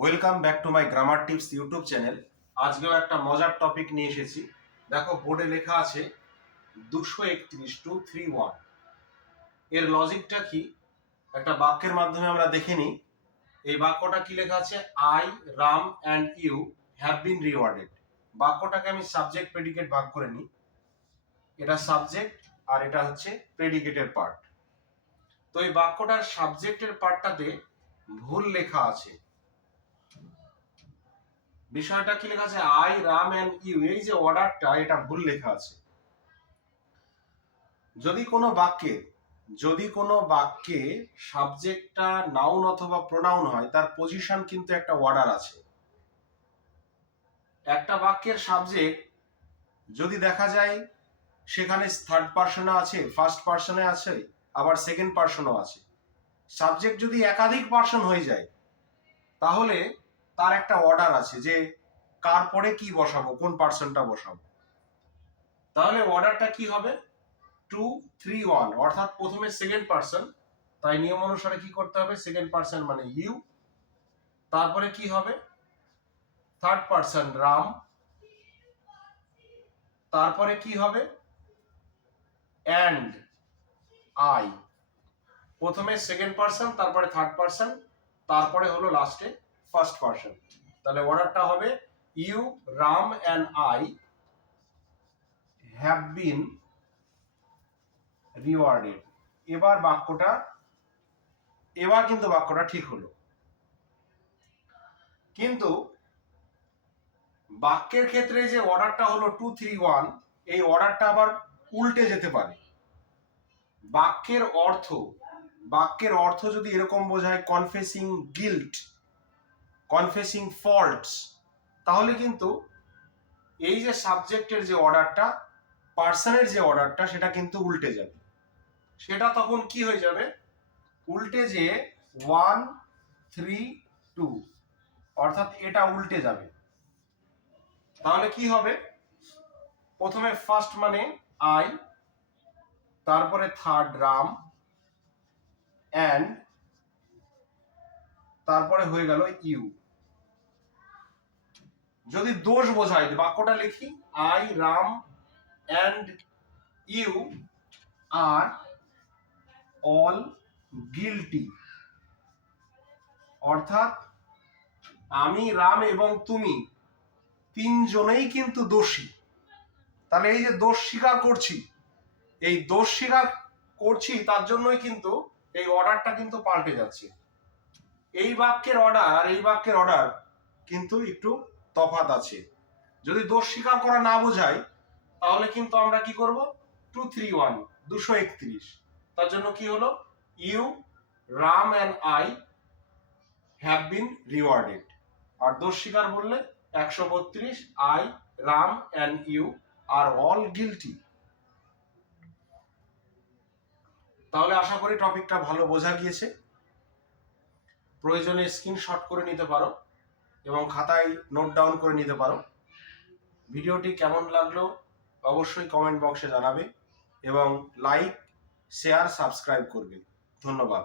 Welcome back to my grammar tips YouTube channel আজকেও একটা মজার টপিক নিয়ে এসেছি। দেখো, বোর্ডে লেখা আছে দুশো একত্রিশ টু থ্রি ওয়ানের লজিকটা কি? একটা বাক্যের মাধ্যমে আমরা দেখে নিই। এই বাক্যটা কি লেখা আছে? I Ram and you have been rewarded বাক্যটাকে আমি সাবজেক্ট প্রেডিকেট ভাগ করে নিই। এটা সাবজেক্ট আর এটা হচ্ছে প্রেডিকেটের পার্ট তো এই বাক্যটার সাবজেক্টের পার্টটাতে ভুল লেখা আছে। বিষয়টা কি লেখা আছে? আই রাম এন্ড ইউ এই যে অর্ডারটা এটা ভুল লেখা আছে। যদি কোনো বাক্যে, যদি কোনো বাক্যে সাবজেক্টটা নাউন অথবা প্রোনাউন হয়, তার পজিশন কিন্তু একটা অর্ডার আছে। একটা বাক্যের সাবজেক্ট যদি দেখা যায় সেখানে থার্ড পার্সনে আছে ফার্স্ট পার্সনে আছে, আবার সেকেন্ড পার্সনও আছে। সাবজেক্ট যদি একাধিক পার্সন হয়ে যায়, তাহলে তার একটা অর্ডার আছে যে কার পরে কি বসাবো, কোন পার্সনটা বসাবো। তাহলে অর্ডারটা কি হবে? টু থ্রি ওয়ান অর্থাৎ প্রথমে সেকেন্ড পার্সন তাই নিয়ম অনুসারে কি করতে হবে? সেকেন্ড পার্সন মানে ইউ তারপরে কি হবে? থার্ড পার্সন রাম, তারপরে কি হবে? অ্যান্ড আই প্রথমে সেকেন্ড পার্সন তারপরে থার্ড পার্সন তারপরে হলো লাস্টে ফার্স্ট পার্সন তাহলে অর্ডারটা হবে, you, Ram and I have been rewarded. এবার বাক্যটা, এবার কিন্তু বাক্যটা ঠিক হলো। কিন্তু বাক্যের ক্ষেত্রে যে অর্ডারটা হলো টু থ্রি ওয়ান, এই অর্ডারটা আবার উল্টে যেতে পারে। বাক্যের অর্থ বাক্যের অর্থ যদি এরকম বোঝায়, কনফেসিং গিল্ট কনফেসিং ফল্টস তাহলে কিন্তু এই যে সাবজেক্টের যে অর্ডারটা, পার্সনের যে অর্ডারটা, সেটা কিন্তু উল্টে যাবে। সেটা তখন কি হয়ে যাবে? উল্টে যে ওয়ান থ্রি টু অর্থাৎ এটা উল্টে যাবে। তাহলে কি হবে? প্রথমে ফার্স্ট মানে আই তারপরে থার্ড রাম অ্যান্ড তারপরে হয়ে গেল ইউ যদি দোষ বোঝায় বাক্যটা লিখি, I, Ram and you are all guilty অর্থাৎ আমি, রাম এবং তুমি তিনজনেই কিন্তু দোষী। তাহলে এই যে দোষ স্বীকার করছি, এই দোষ স্বীকার করছি, তার জন্যই কিন্তু এই অর্ডারটা কিন্তু পাল্টে যাচ্ছে। এই বাক্যের অর্ডার এই বাক্যের অর্ডার কিন্তু একটু তফাত আছে। যদি দোষ স্বীকার করা না বোঝায়, তাহলে কিন্তু আমরা কি করব? টু থ্রি ওয়ান দুশো একত্রিশ। তার জন্য কি হলো? You Ram and I have been rewarded আর দোষ স্বীকার বললে একশো বত্রিশ I Ram and you are all guilty তাহলে আশা করি টপিকটা ভালো বোঝা গিয়েছে। প্রয়োজনে স্ক্রিনশট করে নিতে পারো। এবং খাতায় নোট ডাউন করে নিতে পারো। ভিডিওটি কেমন লাগল অবশ্যই কমেন্ট বক্সে জানাবে এবং লাইক শেয়ার সাবস্ক্রাইব করবে। ধন্যবাদ।